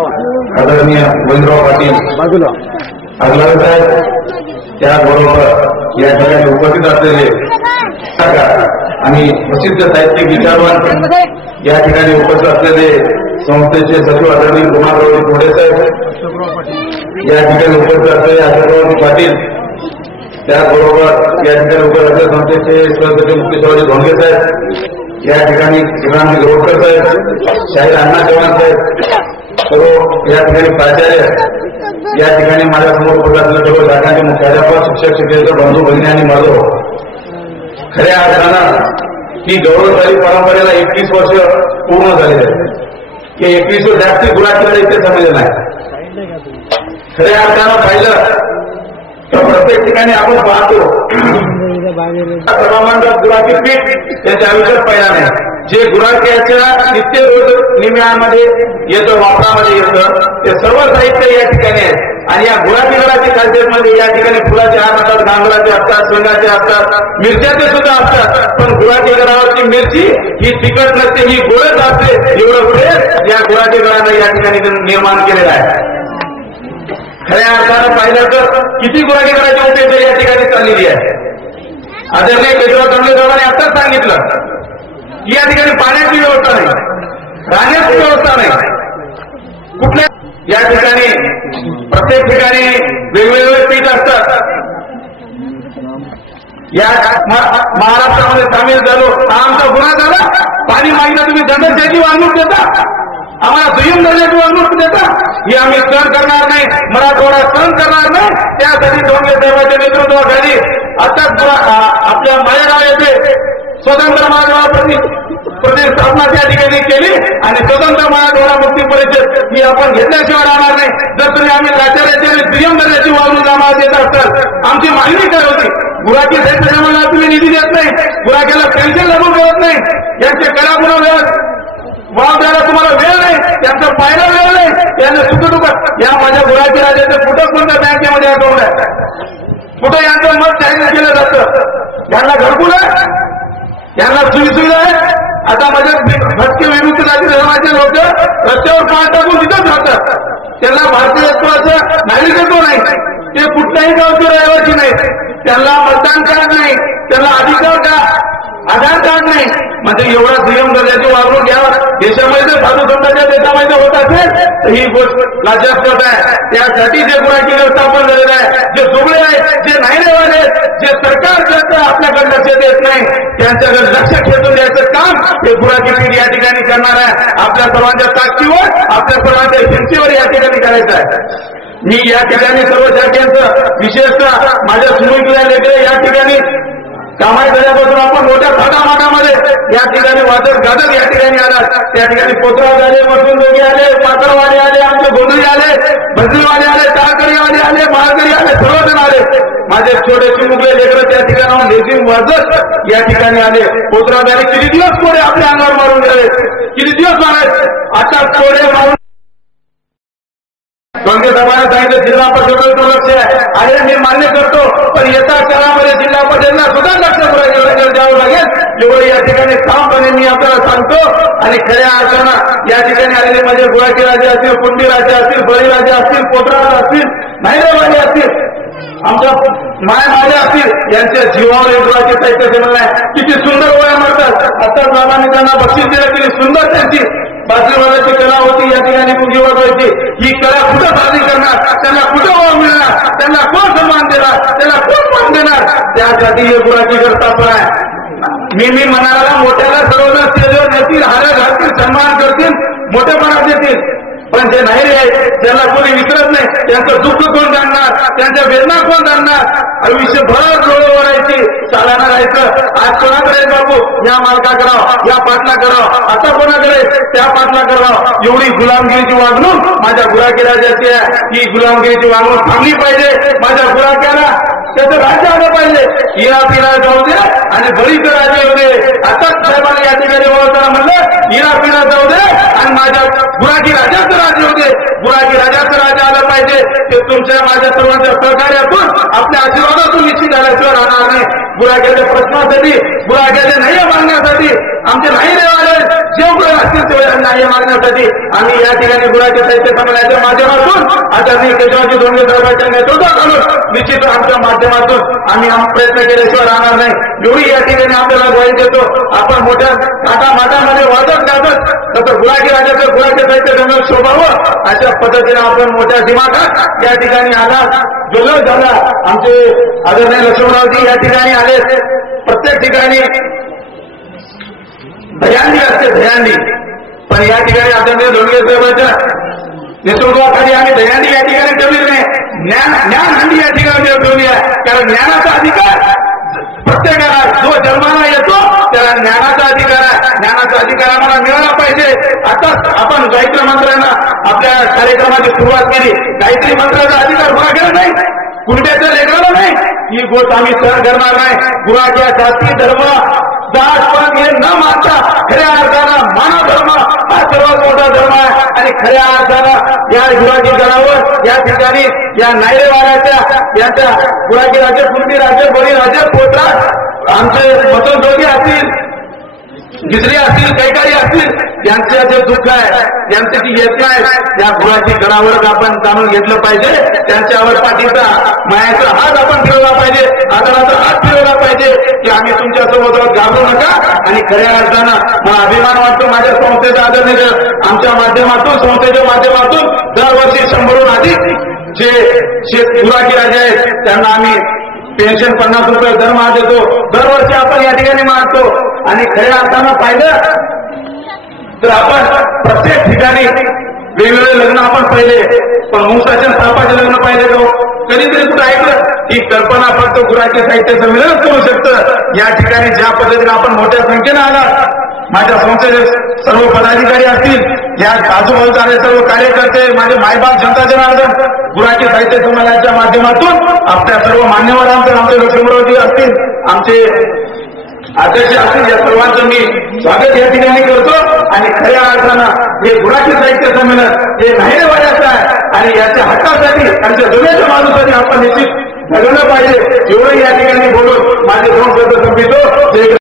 आदरणीय गोविंदराव पाटील बाजूला आगलावे साहेब, त्याचबरोबर या ठिकाणी उपस्थित असलेले आणि प्रसिद्ध साहित्यिक विचारवान या ठिकाणी उपस्थित असलेले संस्थेचे सचिव आदरणीय कुमारराव थोडे साहेब, या ठिकाणी उपस्थित असलेले अशोकराव पाटील, त्याचबरोबर या ठिकाणी उपस्थित असलेले संस्थेचे सहसचिव मुक्तेश्वरजी धोंडगे साहेब, या ठिकाणी श्रीरामजी गौडकर साहेब, शाहीर अण्णा चव्हाण साहेब, सर्व या ठिकाणी प्राचार्य, या ठिकाणी माझ्यासमोर उपस्थित असलेले सर्व शाखांचे मुख्याध्यापक, शिक्षक, शिक्षक बंधू भगिनी आणि माधव, खऱ्या अर्थानं ही गौरवशाली परंपरेला 21 वर्ष पूर्ण झालेली आहे. हे 21 जास्ती गुलाबीकडे इथे समजलेलं आहे. खऱ्या अर्थानं पाहिलं तर प्रत्येक ठिकाणी आपण पाहतो सर्वमान्य गुराखी पीठ त्याच्या आयुष्यात पहिला नाही. जे गुराख्याच्या नित्य रोज निम्यामध्ये येतं, वापरामध्ये येतं, ते सर्व साहित्य या ठिकाणी आहे. आणि या गुराखीगडाचे खासियतमध्ये या ठिकाणी फुलाचे हार असतात, गांगराचे असतात, शेंगाचे असतात, मिरच्याचे सुद्धा असतात. पण गुराखीगडावरची मिरची ही तिखट नसते, ही गोडच असते. एवढं पुढे या गुराखीगडानं या ठिकाणी निर्माण केलेलं आहे. खऱ्या अर्थानं पाहिलं तर किती गुराखीगडाची उपयोग या ठिकाणी चाललेली आहे. आदरणीय केशवराव तांबे साहेबांनी आताच सांगितलं की या ठिकाणी पाण्याची व्यवस्था नाही, राहण्याची व्यवस्था नाही. कुठल्या या ठिकाणी प्रत्येक ठिकाणी वेगवेगळे पीठ असतात. या महाराष्ट्रामध्ये सामील झालो हा आमचा गुन्हा झाला. पाणी मागितलं तुम्ही दंडशाही वागणूक देता, आम्हाला दुय्यम दर्जाची वागणूक देता, ही आम्ही सहन करणार नाही. मराठवाडा सहन करणार नाही. त्यासाठी धोंडगे साहेबांच्या नेतृत्वाखाली आता आपल्या माळेगाव येथे स्वतंत्र मराठवाडा प्रतिष्ठापना त्या ठिकाणी केली आणि स्वतंत्र मराठवाडा मुक्ती परिषद ही आपण घेतल्याशिवाय राहणार नाही. जर तुम्ही आम्ही लाचाराची आणि दुय्यम दर्जाची वागणूक आम्हाला देत असतात, आमची मागणी काय होती? गुराखी साहित्य तुम्ही निधी देत नाही, गुराख्याला पेन्शन लागू करत नाही, यांचे कला गुन्हा वाव द्यायला तुम्हाला वेळ नाही, त्यांचा पायला वेळ नाही, त्यांना सुखदुःख या माझ्या गुराखी राजाचं कुठं कोणत्या बँकेमध्ये अकाउंट आहे, कुठं यांचं मत जाहीर केलं जातं, यांना घरकुल आहे, यांना सुविधा आहे. आता माझ्या भटके विमुक्त जाती धर्माचे लोक रस्त्यावर पाय टाकून तिथंच राहतात. त्यांना भारतीयत्वाचं नागरिकत्व नाही, ते कुठल्याही गावचे रहिवासी नाही, त्यांना मतदान कार्ड नाही, त्यांना अधिकार का आधार कार्ड नाही. म्हणजे एवढा दुय्यम दर्जाची वागणूक या देशामध्ये साधू संतांच्या देशामध्ये होत असेल तर ही गोष्ट लाजास्पद आहे. त्यासाठी जे गुराखी व्यवस्थापन झालेलं आहे, जे जोगळे आहेत, जे नाहीरेवाले आहेत, जे सरकार करतं आपल्याकडे लक्ष देत नाही, त्यांच्याकडे लक्ष खेचून द्यायचं काम हे गुराखी पीठ या ठिकाणी करणार आहे. आपल्या सर्वांच्या ताकदीवर, आपल्या सर्वांच्या हिमतीवर या ठिकाणी करायचं आहे. मी या ठिकाणी सर्व शाखेचं विशेषतः माझ्या सुमुखल्या लेकरे या ठिकाणी कामाई झाल्यापासून आपण मोठ्या थाटामाटामध्ये या ठिकाणी वादळ गाजत या ठिकाणी आलात. त्या ठिकाणी पोतराव झाले, मसून दोघे आले, पातळवाले आले, आमचे गोंधळी आले, भजनीवाले आले, टाळकरीवाले आले, महागरी आले, सर्वजण आले. माझे छोटे चिमुकले लेकरं त्या ठिकाणावर लेझिम वाजत या ठिकाणी आले. पोतराव झाले, किती दिवस कोडे आपल्या अंगावर मारून गेले, किती दिवस मारायचे, आता कोडे मारून धोंडगे साहेबांनी सांगितलं जिल्हा परिषदेचं दुर्लक्ष आहे. अरे मी मान्य करतो, पण येत्या काळामध्ये जिल्हा परिषदेला सुद्धा लक्ष द्यावं लागेल. एवढं या ठिकाणी ठामपणे मी आपल्याला सांगतो. आणि खऱ्या अर्थानं या ठिकाणी आलेले माझे गुराखी राजे असतील, कुंडी राजे असतील, बळीराजे असतील, पोतराज असतील, नाहीरेवाले असतील, आमच्या माया असतील, यांच्या जीवावर एक गुराखी साहित्य म्हणणं आहे. किती सुंदर ओळ्या म्हणतात. आता बाबांनी त्यांना बक्षीस दिलं, किती सुंदर त्यांची बाजरीवाल्याची कला होती. या ठिकाणी कुंगी वाजवायची. ही कला कुठं साजरी करणार, त्यांना कुठं वाव मिळणार, त्यांना कोण सन्मान देणार, त्यांना कोण मान देणार? त्यासाठी हे गुराखी स्थापना आहे. मी म्हणाला मोठ्याला सर्वजण स्टेजवर नेतील, हार घालतील, सन्मान करतील, मोठेपणा देतील, पण जे नाही रे त्यांना कोणी विसरत नाही. त्यांचं दुःख कोण जाणणार, त्यांच्या वेदना कोण जाणणार? आयुष्यभर डोळे ओढायची, चालणार राहायचं. आज कोणाकडे बापू, या मालका करावं, या पाटला करावं, आता कोणाकडे त्या पाटला करावं. एवढी गुलामगिरीची वागणूक माझ्या गुराखी राजाची आहे. ही गुलामगिरीची वागणूक थांबली पाहिजे. माझ्या गुराख्याला त्याचं राज्य आलं पाहिजे. इरा पिरा जाऊ दे आणि बळीचं राज्य येऊ दे. आताच साहेबांनी या ठिकाणी ओळखताना म्हणलं इरा पिरा जाऊ दे आणि माझ्या गुराखी राजाचं राज्य होते. गुराखी राजाचं राज्य आलं पाहिजे. ते तुमच्या माझ्या सर्वांच्या सहकार्यातून आपल्या आशीर्वादातून निश्चित झाल्याशिवाय राहणार नाही. गुराख्याच्या प्रश्नासाठी, गुराख्याचे न्याय मागण्यासाठी, आमचे नाही रेवाले जेवढे असतील तेवढे न्याय मागण्यासाठी आम्ही या ठिकाणी गुराख्या साहित्य संमेलनाच्या माध्यमातून आचार्य केशवजी धोंडगे साहेबांच्या नेतृत्वाखालून निश्चित आमच्या माध्यमातून आम्ही प्रयत्न केल्याशिवाय राहणार नाही एवढी या ठिकाणी आपल्याला ग्वाही देतो. आपण मोठ्या थाटामाटामध्ये वाजत गाजत तसं गुराखी राजाचं गुराख्या साहित्य संमेलन शोभावं अशा पद्धतीने आपण मोठ्या दिमागात या ठिकाणी आला जल्लोष झाला. आमचे आदरणीय लक्ष्मणरावजी या ठिकाणी आले. प्रत्येक ठिकाणी दयांडी असते दयांडी, पण या ठिकाणी आदरणीय धोंडगे साहेबांच्या नेतृत्वाखाली आम्ही दयांडी या ठिकाणी ठेवली नाही, ज्ञान हंडी या ठिकाणी ठेवली आहे. कारण ज्ञानाचा अधिकार प्रत्येकाला जो जन्माला येतो त्याला ज्ञानाचा अधिकार आहे. ज्ञानाचा अधिकार आम्हाला मिळाला पाहिजे. आताच आपण गायत्री मंत्रांना आपल्या कार्यक्रमाची सुरुवात केली. गायत्री मंत्राचा अधिकार गुराख्याला नाही, कुणब्याच्या लेकराला नाही. ही गोष्ट आम्ही सहन करणार नाही. गुराख्या जाती धर्म जातपण हे न मानता खऱ्या अर्थानं मानव धर्म हा सर्वात मोठा धर्म आहे आणि खऱ्या अर्थानं या गुराखी गणावर या ठिकाणी या नायरेवाड्याच्या यांच्या गुराखी राज्य कुणबी राज्य बळी राज्य पोत्रात आमचे मतोद्योगी असतील, गिजरी असतील, कैकारी असतील, यांचं जे दुःख आहे, यांचं जी वेदना आहे, या गुराखी गणावर आपण जाणून घेतलं पाहिजे. त्यांच्यावर पाठीचा मायाचा हात आपण फिरवला पाहिजे, आदराचा हात फिरवला पाहिजे की आम्ही तुमच्या सोबत घाबरू नका. आणि खऱ्या अर्थानं मला अभिमान वाटतो माझ्या संस्थेच्या आदरणीय आमच्या माध्यमातून संस्थेच्या माध्यमातून दरवर्षी 100हून अधिक जे गुराखी राजे आहेत त्यांना आम्ही पेन्शन 50 रुपये दरमहा देतो. दरवर्षी आपण या ठिकाणी मागतो. आणि खऱ्या अर्थानं पाहिलं तर आपण प्रत्येक ठिकाणी वेगवेगळे लग्न आपण पाहिले, पण मुंगसाचे सापाचे लग्न पाहिले तो कधीतरी कुठं ऐकलं. ही कल्पना फक्त गुराखी साहित्य संमेलन करू शकतं. या ठिकाणी ज्या पद्धतीने आपण मोठ्या संख्येने आला, माझ्या संस्थेचे सर्व पदाधिकारी असतील, या आजूबाजूचे सर्व कार्यकर्ते, माझे मायबाप जनता जनार्दन गुराखी साहित्य संमेलनाच्या माध्यमातून आपल्या सर्व मान्यवरांचं, आमचे लक्ष्मणरावजी असतील, आमचे अध्यक्ष असतील, या सर्वांचं मी स्वागत या ठिकाणी करतो. आणि खऱ्या अर्थानं हे गुराखी साहित्य संमेलन हे नायरेवाड्याचं आहे आणि याच्या हक्कासाठी त्यांच्या जुन्याच्या माणूसाठी आपण निश्चित जगलं पाहिजे. एवढं या ठिकाणी बोलून माझे 2 शब्द संपवितो.